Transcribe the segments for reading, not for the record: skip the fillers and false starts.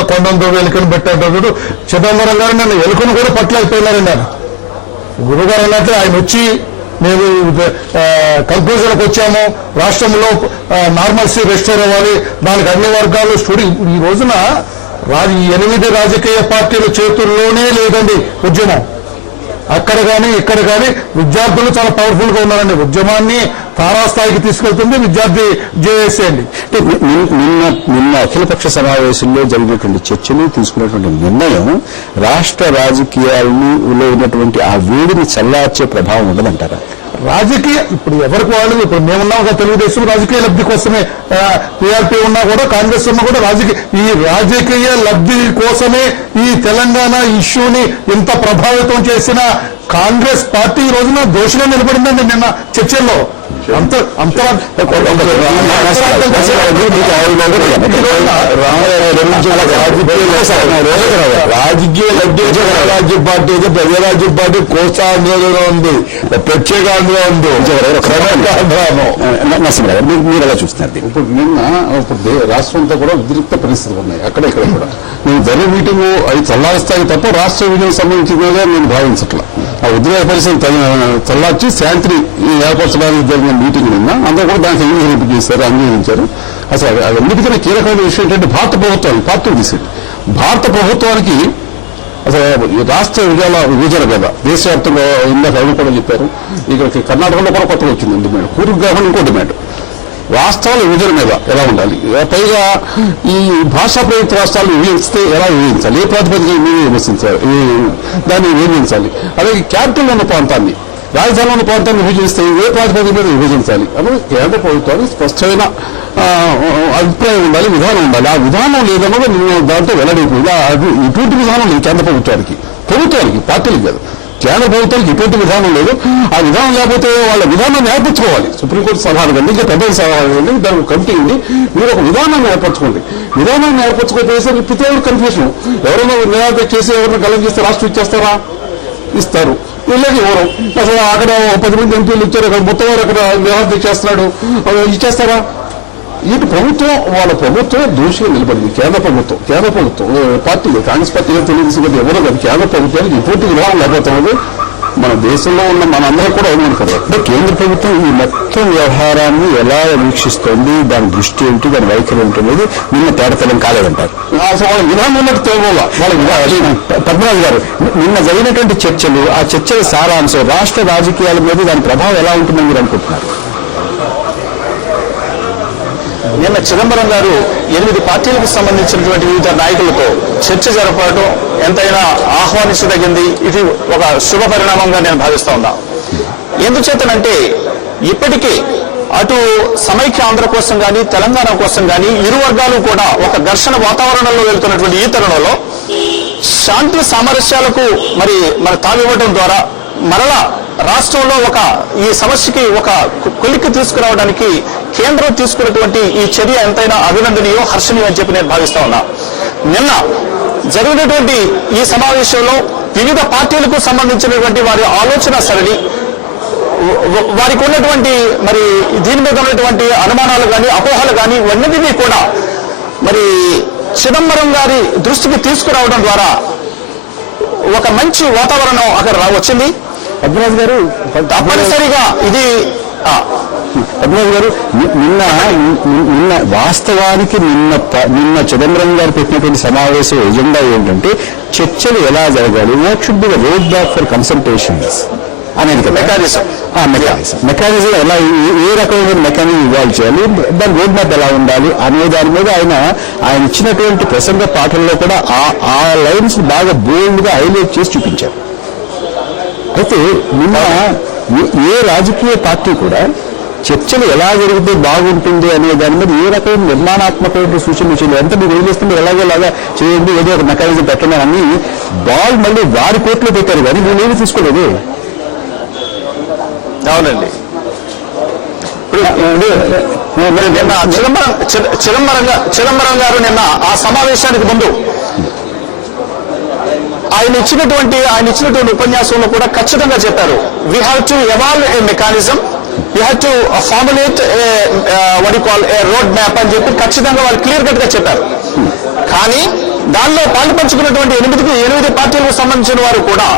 కూడా కొండంతో ఎలుకను పెట్టేటప్పుడు చిదంబరం గారు నన్ను ఎలుకను కూడా పట్టలేకపోయినారండి. ఆయన గురుగారు అన్నట్టు ఆయన వచ్చి మేము కంక్లూజన్కి వచ్చాము, రాష్ట్రంలో నార్మల్సీ రెస్టోర్ అవ్వాలి, దానికి అన్ని వర్గాలు ఈ రోజున 8 రాజకీయ పార్టీల చేతుల్లోనే లేదండి ఉద్యమం. అక్కడ కానీ ఇక్కడ కానీ విద్యార్థులు చాలా పవర్ఫుల్ గా ఉన్నారండి. ఉద్యమాన్ని తారాస్థాయికి తీసుకెళ్తుంది విద్యార్థి జేఏసీ అండి. నిన్న అఖిలపక్ష సమావేశంలో జరిగినటువంటి చర్చలు తీసుకున్నటువంటి నిర్ణయం రాష్ట్ర రాజకీయాల్లో ఉన్నటువంటి ఆ వేడిని చల్లార్చే ప్రభావం ఉండదంటారా? ఇప్పుడు ఎవరికి వాళ్ళు, ఇప్పుడు మేమున్నాం ఒక తెలుగుదేశం రాజకీయ లబ్ధి కోసమే, టీఆర్పీ ఉన్నా కూడా కాంగ్రెస్ ఉన్నా కూడా ఈ రాజకీయ లబ్ధి కోసమే ఈ తెలంగాణ ఇష్యూని ఇంత ప్రభావితం చేసిన కాంగ్రెస్ పార్టీ ఈ రోజున దోషిగా నిలబడిందండి. నిన్న చర్చల్లో రాజకీయ లబ్ధి రాజ్య పార్టీ అయితే ప్రజారాజ్య పార్టీ కోస్తా ఆందోళన ఉంది, ప్రత్యేక ఆందోళన ఉంది. నరసింహరావు మీరు ఎలా చూస్తున్నారు? ఇప్పుడు రాష్ట్రం అంతా కూడా ఉద్రిక్త పరిస్థితులు ఉన్నాయి. అక్కడ ఇక్కడ కూడా నేను జరిగే మీటింగ్ అది చల్లారుస్తాయి తప్ప రాష్ట్ర విజయం సంబంధించినగా నేను భావించట్లా. ఆ ఉద్రేక పరిస్థితి చల్లార్చి శాంతిని ఏర్పరచడానికి జరిగిన మీటింగ్ నిన్న అందరూ కూడా దానికి అంగీకరింపు చేశారు, అంగీకరించారు. అసలు అన్నిటికన్నా కీలకమైన విషయం ఏంటంటే భారత ప్రభుత్వానికి అసలు రాష్ట్ర విభజన మీద దేశవ్యాప్తంగా ఇందాక ఎవరు కూడా చెప్పారు. ఇక్కడికి కర్ణాటకలో కూడా కొత్తగా వచ్చింది డిమాండ్, కూరుగ్రామం ఇంకో డిమాండ్. రాష్ట్రాల విభజన మీద ఎలా ఉండాలి, పైగా ఈ భాషా ప్రయుక్త రాష్ట్రాలను విభజిస్తే ఎలా విభజించాలి, ఏ ప్రాతిపదిక విమర్శించాలి, దాన్ని విభజించాలి. అలాగే క్యాపిటల్ ఉన్న ప్రాంతాన్ని, రాజధానిలో ఉన్న ప్రాంతాన్ని విభజిస్తే ఏ ప్రాతిపదిక మీద విభజించాలి అనేది కేంద్ర ప్రభుత్వానికి స్పష్టమైన అభిప్రాయం ఉండాలి, విధానం ఉండాలి. ఆ విధానం లేదన్నది దాంట్లో వెల్లడైపోయింది. అది ఇటువంటి విధానం లేదు కేంద్ర ప్రభుత్వానికి, పార్టీలకు కాదు. కేంద్ర ప్రభుత్వానికి ఎటువంటి విధానం లేదు. ఆ విధానం లేకపోతే వాళ్ళ విధానాన్ని ఏర్పరచుకోవాలి. సుప్రీంకోర్టు సలహాలు కండి, ఇంకా పెద్ద సలహాలు కండి, దానికి కమిటీ ఉంది. మీరు ఒక విధానాన్ని ఏర్పరచుకోండి. విధానాన్ని ఏర్పరచుకోతే ప్రతి ఒక్కరు కన్ఫ్యూషన్. ఎవరైనా నిరాదరణ చేసి ఎవరైనా గలం చేస్తే రాష్ట్రం ఇచ్చేస్తారా? ఇస్తారు. వీళ్ళకి ఎవరు అసలు అక్కడ 10 మంది ఎంపీలు ఇచ్చారు, అక్కడ మొత్తం వారు అక్కడ నిరాదరణ చేస్తున్నాడు, ఇచ్చేస్తారా? ఇటు వాళ్ళ ప్రభుత్వం దోషిగా నిలబడింది. కేంద్ర ప్రభుత్వం పార్టీ, కాంగ్రెస్ పార్టీ తెలుగుదేశం ఎవరో కాదు, కేంద్ర ప్రభుత్వానికి ఎటువంటి విధానం లేకపోతున్నది మన దేశంలో ఉన్న మనందరూ కూడా అవును కదా. అంటే కేంద్ర ప్రభుత్వం ఈ మొత్తం వ్యవహారాన్ని ఎలా వీక్షిస్తోంది, దాని దృష్టి ఏంటి, దాని వైఖరి ఏంటనేది నిన్న తేడతలం కాలేదంటారు. అసలు వాళ్ళ విధానం పద్మరాజు గారు, నిన్న జరిగినటువంటి చర్చలు, ఆ చర్చల సారాంశం రాష్ట్ర రాజకీయాల మీద దాని ప్రభావం ఎలా ఉంటుందని మీరు అనుకుంటున్నారు? నిన్న చిదంబరం గారు 8 పార్టీలకు సంబంధించినటువంటి వివిధ నాయకులతో చర్చ జరపడం ఎంతైనా ఆహ్వానించదగింది. ఇది ఒక శుభ పరిణామంగా నేను భావిస్తా ఉన్నా. ఎందుచేతనంటే ఇప్పటికీ అటు సమైక్య ఆంధ్ర కోసం కానీ తెలంగాణ కోసం కానీ ఇరు వర్గాలు కూడా ఒక ఘర్షణ వాతావరణంలో వెళ్తున్నటువంటి ఈ తరుణంలో శాంతి సామరస్యాలకు మన తావివ్వడం ద్వారా మరలా రాష్ట్రంలో ఈ సమస్యకి ఒక కొలిక్కి తీసుకురావడానికి కేంద్రం తీసుకున్నటువంటి ఈ చర్య ఎంతైనా అభినందనీయం, హర్షణీయం అని చెప్పి నేను భావిస్తా ఉన్నా. నిన్న జరిగినటువంటి ఈ సమావేశంలో వివిధ పార్టీలకు సంబంధించినటువంటి వారి ఆలోచన సరళి, వారికి ఉన్నటువంటి దీని మీద ఉన్నటువంటి అనుమానాలు కానీ అపోహలు కానీ ఇవన్నిటినీ కూడా చిదంబరం గారి దృష్టికి తీసుకురావడం ద్వారా ఒక మంచి వాతావరణం అక్కడ వచ్చింది. పద్మరాజు గారు తప్పనిసరిగా ఇది పద్మరాజు గారు నిన్న వాస్తవానికి నిన్న చిదంబరం గారు పెట్టినటువంటి సమావేశం ఎజెండా ఏంటంటే చర్చలు ఎలా జరగాలి, what should be the road map for consultations అనేది మెకానిజం ఎలా, ఏ రకమైన మెకానిజం ఇవాల్వ్ చేయాలి, దాని రోడ్ మ్యాప్ ఎలా ఉండాలి అనే దాని మీద ఆయన ఇచ్చినటువంటి ప్రసంగ పాఠంలో కూడా ఆ లైన్స్ బాగా బోల్డ్ గా హైలైట్ చేసి చూపించారు. అయితే నిన్న ఏ రాజకీయ పార్టీ కూడా చర్చలు ఎలా జరిగితే బాగుంటుంది అనే దాని మీద ఏ రకమైన నిర్మాణాత్మకమైన సూచనలు చేయలేదు. ఎంత మీరు వదిలేస్తుంది ఎలాగోలాగా చేయండి, ఏదో ఒక మెకానిజం పెట్టండి అని బాల్ మళ్ళీ వారి కోర్టులో పెట్టారు కానీ మీరు ఏమి తీసుకోలేదు. అవునండి. నిన్న చిదంబరం గారు నిన్న ఆ సమావేశానికి ముందు ఆయన ఇచ్చినటువంటి ఉపన్యాసంలో కూడా ఖచ్చితంగా చెప్పారు, we have to evolve A mechanism, you have to formulate A road map అని చెప్పి ఖచ్చితంగా వాళ్ళు క్లియర్ కట్ గా చెప్పారు. కానీ దానిలో పాల్పంచుకున్నటువంటి 8 పార్టీలకు సంబంధించిన వారు కూడా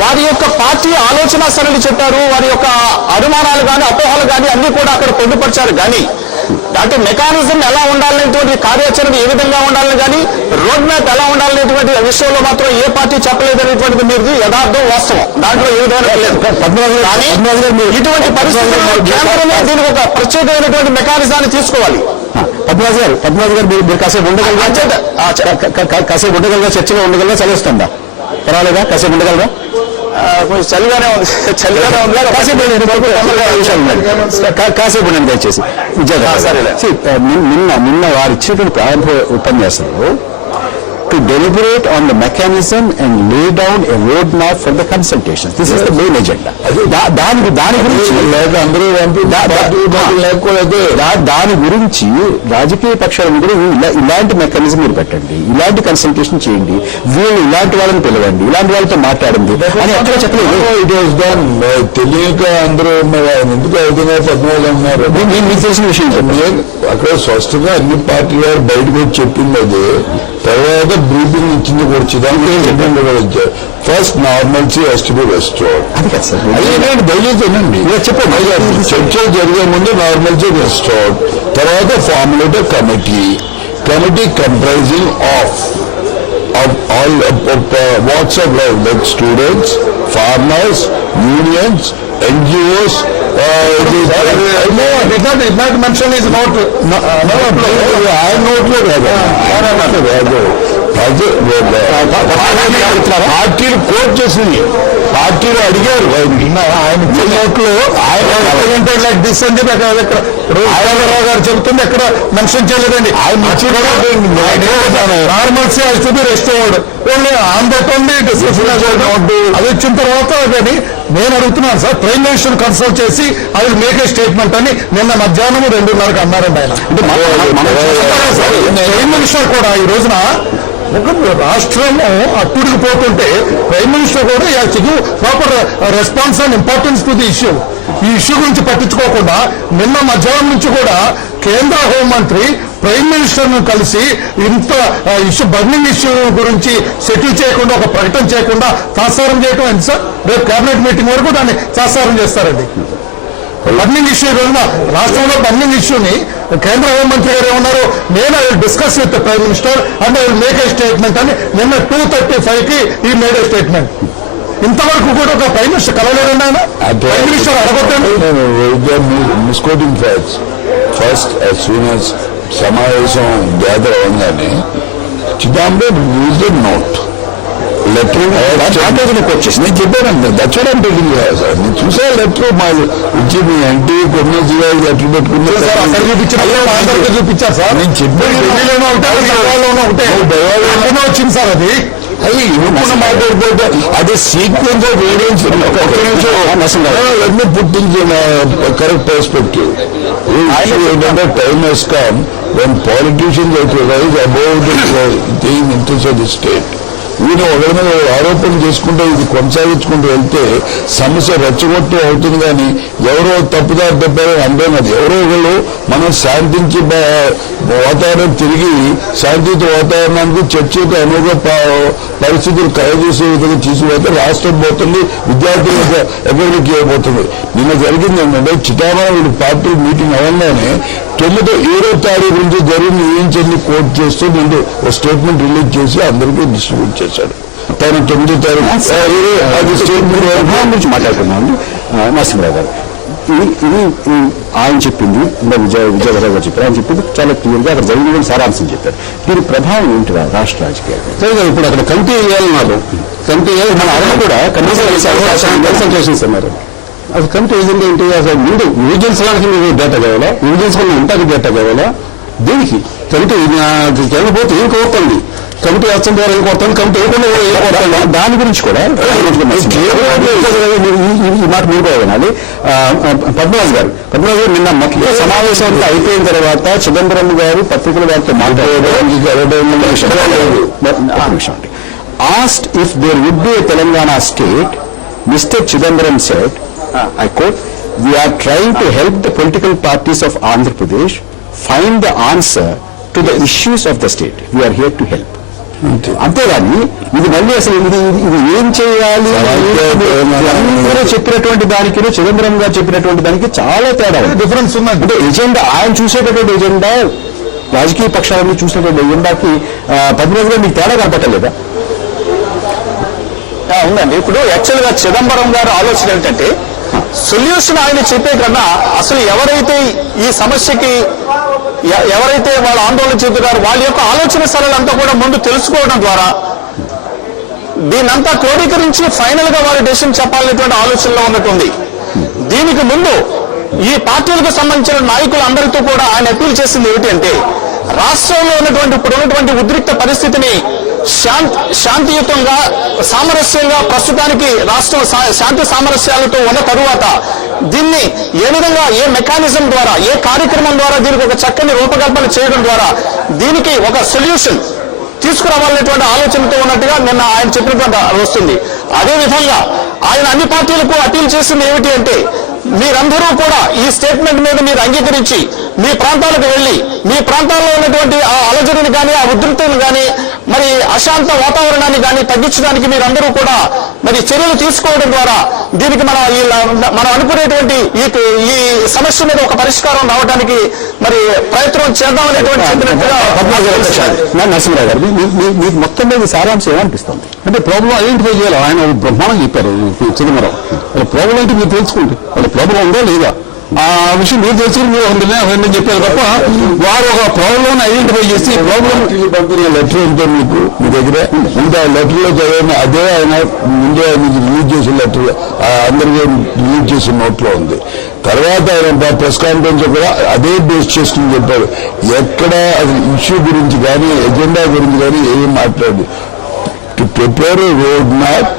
వారి యొక్క పార్టీ ఆలోచన సరళి చెప్పారు, వారి యొక్క అనుమానాలు కానీ అపోహలు కానీ అన్ని కూడా అక్కడ పొందుపరిచారు. కానీ అటు మెకానిజం ఎలా ఉండాలనేటువంటి కార్యాచరణ ఏ విధంగా ఉండాలని కానీ రోడ్ మ్యాప్ ఎలా ఉండాలనేటువంటి విషయంలో మాత్రం ఏ పార్టీ చెప్పలేదు అనేటువంటిది మీరు యథార్థం వాస్తవం, దాంట్లో ఏ విధంగా లేదు. కానీ ఇటువంటి పరిస్థితుల్లో కేంద్రమే దీనికి ఒక ప్రత్యేకమైనటువంటి మెకానిజాన్ని తీసుకోవాలి. పద్మరాజు గారు మీరు కాసేపు ఉండగలగా చర్చగా ఉండగలగా చదివిస్తుందా? పర్వాలేదా? కాసేపు ఉండగలరా? కొంచెం చలిగానే ఉంది కాసేపు ఉండండి దయచేసి. నిన్న వారు ఇచ్చినటువంటి ప్రారంభ ఉపన్యాసంలో to deliberate on the mechanism and lay down a roadmap for the consultation. This is the main agenda. దాని గురించి దాని గురించి రాజకీయ పక్షాలందరూ ఇలాంటి మెకానిజం మీరు పెట్టండి, ఇలాంటి కన్సల్టేషన్ చేయండి, వీళ్ళు ఇలాంటి వాళ్ళని పిలవండి, ఇలాంటి వాళ్ళతో మాట్లాడండి అని ఎక్కడ చెప్పలేదు. ఇట్ వాస్ డన్ తెలియక అందరూ ఎందుకు అవుతున్నాయి 14 అన్నారు. మీకు తెలిసిన విషయం అక్కడ స్పష్టంగా అన్ని పార్టీ వారు బయటకు వచ్చి చెప్పింది అది. తర్వాత బ్రీఫింగ్ ఇచ్చింది కూడా చెప్పింది కూడా ఇచ్చారు. First normalcy has to be restored. అదేంటంటే దయచేసి వినండి, చెప్పండి. చర్చలు జరిగే ముందు నార్మల్సీ రెస్టోర్డ్, తర్వాత formulate committee comprising of all walks of life, like students, farmers, unions, NGOs. Did not mention his note. I note పార్టీలు కోర్టు చేసింది, పార్టీలు అడిగారు ఆయన నోట్లో ఆయన లైక్ దిస్ అని చెప్పి రామారావు గారు చెబుతుంది ఎక్కడ మెన్షన్ చేయలేదండి. ఆయన నార్మల్సీ అది రెస్టోర్డ్ ఓన్లీ ఆంధ్రతోంది డిస్కషన్ అది వచ్చిన తర్వాత కానీ నేను అడుగుతున్నాను సార్, ప్రైమ్ మినిస్టర్ కన్సల్ట్ చేసి I will make a statement అని నిన్న మధ్యాహ్నం 2:30 అన్నారండి ఆయన. ప్రైమ్ మినిస్టర్ కూడా ఈ రోజున ఒక రాష్ట్రము అట్టుడికి పోతుంటే ప్రైమ్ మినిస్టర్ కూడా proper response and importance to the issue. ఈ ఇష్యూ గురించి పట్టించుకోకుండా నిన్న మధ్యాహ్నం నుంచి కూడా కేంద్ర హోంమంత్రి ప్రైమ్ మినిస్టర్ ను కలిసి ఇంత ఇష్యూ బర్నింగ్ ఇష్యూ గురించి సెటిల్ చేయకుండా, ఒక ప్రకటన చేయకుండా తాత్సారం చేయడం ఎంత సార్? రేపు కేబినెట్ మీటింగ్ వరకు దాన్ని తాత్సారం చేస్తారండి. బర్నింగ్ ఇష్యూ రోజున రాష్ట్రంలో బర్నింగ్ ఇష్యూని కేంద్ర హోంమంత్రి గారు ఏమన్నారు, నేను I will discuss with prime minister and I will make a statement అని నిన్న 2:35 ఈ మేడ్ ఏ స్టేట్మెంట్. ఇంతవరకు కూడా ఒక ప్రైమ్ మినిస్టర్ కలవలేదండి ఆయన. ప్రైమ్ మినిస్టర్ అడగొద్దండి. Misquoting facts first as soon as సమావేశం గ్యాదర్ అవ్వగానే చిదంబరం యూజ్డ్ నోట్ లెటర్ వచ్చేసి నేను చెప్పానండి. దచ్చడంటే నేను చూసా లెటర్ మా ఇచ్చి మీ ఎన్టీ కొన్ని జీవాలు లెటర్ పెట్టుకున్నారు చూపించారు సార్. నేను చెప్పాను ఢిల్లీలోనే ఒకటే వచ్చింది సార్. అది ఇవ్వకుండా మాట్లాడిపోతే అది సీక్వెన్స్ ఆఫ్ ఏరియన్స్ పుట్టించిన కరెక్ట్ పర్స్పెక్టివ్. ఏంటంటే time has come when politicians have to rise above the interests of the state. ఈయన ఒకరి మీద ఆరోపణలు చేసుకుంటూ ఇది కొనసాగించుకుంటూ వెళ్తే సమస్య రెచ్చగొట్టు అవుతుంది. కానీ ఎవరో తప్పుదారి తప్పారని అంటాం అది. ఎవరో ఒకళ్ళు మనం శాంతించి వాతావరణం తిరిగి శాంతియుత వాతావరణానికి చర్చకు అనుగుణ పరిస్థితులు కలగజేసే విధంగా తీసుకుపోతే రాష్ట్రం పోతుంది, విద్యార్థులు ఎక్కడికి పోతుంది. నిన్న జరిగింది ఏంటంటే చిటామణి పార్టీ మీటింగ్ అవ్వగానే 7వ తారీఖు నుంచి జరిగిన ఈవెంట్స్ కోట్ చేస్తూ ముందు ఒక స్టేట్మెంట్ రిలీజ్ చేసి అందరికీ డిస్ట్రిబ్యూట్ చేశాడు. తను 9వ తారీఖు అది స్టేట్మెంట్ గురించి మాట్లాడుతున్నాను. నరసింహరావు గారు ఇది ఆయన చెప్పింది, విజయరావు గారు చెప్పారు. ఆయన చెప్పింది చాలా క్లియర్గా అక్కడ జరిగిన సారాంశం చెప్పారు. దీని ప్రభావం ఏంటి రాష్ట్ర రాజకీయాలు? ఇప్పుడు అక్కడ కమిటీ వేయాలన్నారు. కమిటీ మన ఆయన కూడా కన్సల్టేషన్స్ అన్నారు. అది కమిటీ ఏజెంట్ ఏంటి? అసలు ముందు యూజెన్స్ వాళ్ళకి మీరు డేటా కావాలా, యూజెన్స్ వల్ల ఉంటాకి డేటా కావాలా? దీనికి కమిటీ పోతే ఏం కోరుతుంది, కమిటీ అర్థం ద్వారా ఏం కోరుతుంది, కమిటీ ఏమన్నా దాని గురించి కూడా ఈ మాట మీరు వినాలి. పద్మరాజు గారు నిన్న మొత్తం సమావేశం అంతా అయిపోయిన తర్వాత చిదంబరం గారు పత్రికల వారితో మాట్లాడడానికి asked if there would be a Telangana state, Mr. Chidambaram said, I quote, "We are trying to help the political parties of Andhra Pradesh find the answer to the issues of the state. We're here to help. అంతేగాని ఇది మళ్ళీ అసలు ఇది ఏం చేయాలి అందరూ చెప్పినటువంటి దానికి చిదంబరం గారు చెప్పినటువంటి దానికి చాలా తేడా డిఫరెన్స్ ఉన్నది. అంటే ఎజెండా ఆయన చూసేటటువంటి ఎజెండా రాజకీయ పక్షాలను చూసినటువంటి ఎజెండాకి 10 రోజులుగా మీకు తేడా కనపట్టలేదా? ఉందండి. ఇప్పుడు యాక్చువల్ గా చిదంబరం గారు ఆలోచన ఏంటంటే సొల్యూషన్ ఆయన చెప్పే కన్నా అసలు ఎవరైతే ఈ సమస్యకి ఎవరైతే వాళ్ళు ఆందోళన చెందుతారో వాళ్ళ యొక్క ఆలోచన సరళంతా కూడా ముందు తెలుసుకోవడం ద్వారా దీనంతా క్రోడీకరించి ఫైనల్ గా వారి డెసిషన్ చెప్పాలనేటువంటి ఆలోచనలో ఉన్నట్టుంది. దీనికి ముందు ఈ పార్టీలకు సంబంధించిన నాయకులందరితో కూడా ఆయన అప్పీల్ చేసింది ఏమిటంటే రాష్ట్రంలో ఇప్పుడున్నటువంటి ఉద్రిక్త పరిస్థితిని శాంతియుతంగా సామరస్యంగా ప్రస్తుతానికి రాష్ట్రం శాంతి సామరస్యాలతో ఉన్న తరువాత దీన్ని ఏ విధంగా ఏ మెకానిజం ద్వారా ఏ కార్యక్రమం ద్వారా దీనికి ఒక చక్కని రూపకల్పన చేయడం ద్వారా దీనికి ఒక సొల్యూషన్ తీసుకురావాలనేటువంటి ఆలోచనతో ఉన్నట్టుగా నిన్న ఆయన చెప్పినటువంటి వస్తుంది. అదేవిధంగా ఆయన అన్ని పార్టీలకు అప్పీల్ చేసింది ఏమిటి అంటే మీరందరూ కూడా ఈ స్టేట్మెంట్ మీద మీరు అంగీకరించి మీ ప్రాంతాలకు వెళ్లి మీ ప్రాంతాల్లో ఉన్నటువంటి ఆ అలజడిని కానీ ఆ ఉద్రిక్తను కానీ మరి అశాంత వాతావరణాన్ని కానీ తగ్గించడానికి మీరందరూ కూడా మరి చర్యలు తీసుకోవడం ద్వారా దీనికి మనం అనుకునేటువంటి ఈ సమస్య మీద ఒక పరిష్కారం రావడానికి మరి ప్రయత్నం చేద్దామనేటువంటి నరసింహరావు గారు మీకు మొత్తం మీద సారాంశం ఏమనిపిస్తుంది? అంటే ప్రాబ్లం ఐడెంటిఫై చేయాలి. ఆయన బ్రహ్మాండం చెప్పారు చిదంబరం. ప్రాబ్లం అంటే మీరు తెలుసుకోండి, వాళ్ళ ప్రాబ్లం ఉందా లేదా ఆ విషయం మీరు తెలుసుకుని మీరు నిర్ణయం చెప్పారు తప్ప వారు ఒక ప్రాబ్లం ఐడెంటిఫై చేసి ప్రాబ్లం పంపిన లెటర్ ఉంటే మీకు మీ దగ్గర ముందు ఆ లెటర్లో చదివిన అదే ఆయన ముందే రిలీజ్ చేసిన లెటర్ అందరికీ రిలీజ్ చేసిన నోట్లో ఉంది. తర్వాత ఆయన ప్రెస్ కాన్ఫరెన్స్ కూడా అదే బేస్ చేసుకుని చెప్పారు. ఎక్కడ అసలు ఇష్యూ గురించి కానీ ఎజెండా గురించి కానీ ఏం మాట్లాడు to prepare A road map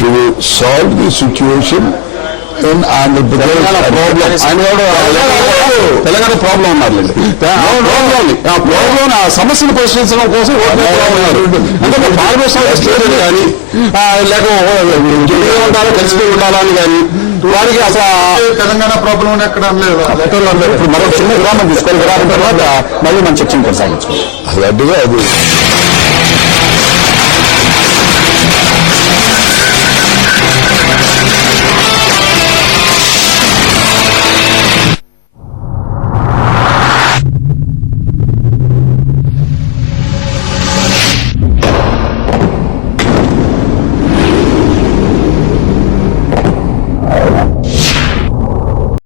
to solve the situation in Andhra Pradesh. Telangana problem ఉన్నారు. ఆ ప్రాబ్లం ఆ సమస్యను పరిష్కరించడం కోసం అంటే ఫార్మర్స్ కానీ లేక ఉండాలి కలిసిపోయి ఉండాలా అని కానీ వారికి అసలు తెలంగాణ ప్రాబ్లం ఎక్కడ లేదు. ఇప్పుడు మరో చిన్న విరామం తీసుకొని విరామం తర్వాత మళ్ళీ మన చర్చను కొనసాగించుకోవాలి. అసలు అడ్డుగా అది